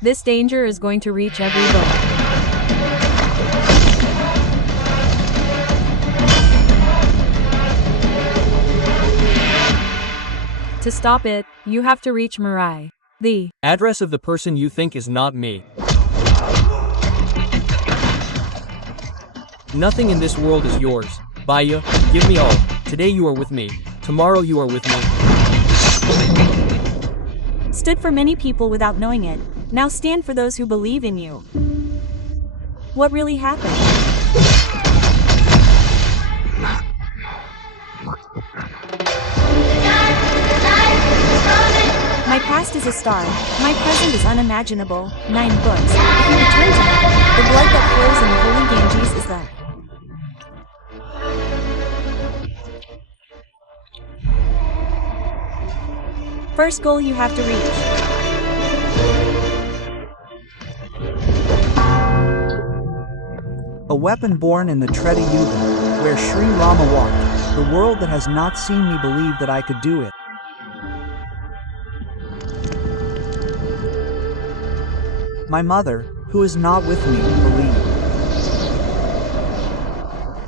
This danger is going to reach every boat. To stop it, you have to reach Mirai. The address of the person you think is not me. Nothing in this world is yours. Baya, give me all. Today you are with me. Tomorrow you are with me. Stood for many people without knowing it. Now stand for those who believe in you. What really happened? My past is a star. My present is unimaginable. 9 books. If you return to them, the blood that flows in the holy Ganges is the first goal you have to reach. A weapon born in the Treta Yuga, where Sri Rama walked, the world that has not seen me believe that I could do it. My mother, who is not with me, believed.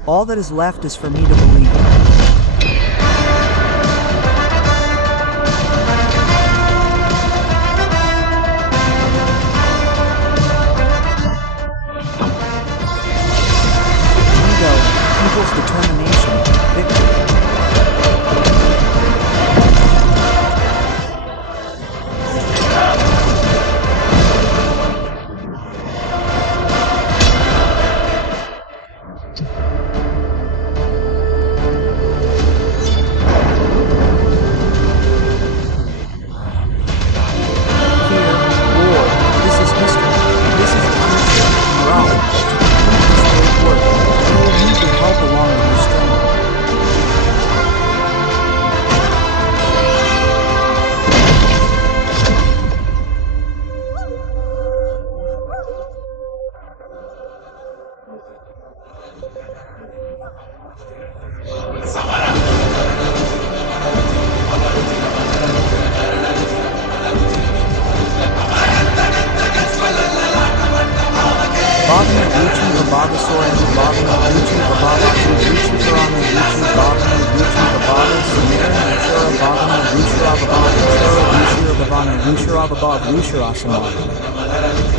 All that is left is for me to believe. People's determination, victory. Here, war, this is history. This is the future. Morale. Work. You will need your help along with your strength. Bhavana Ruchi Vabhava Sorani Bhavana Ruchi Vabhava Ruchi Karana Ruchi Bhavana Ruchi Vabhava Samara Ruchara Bhavana Ruchara Vabhava Ruchara Bhavana Ruchara Vabhava Ruchara Samara.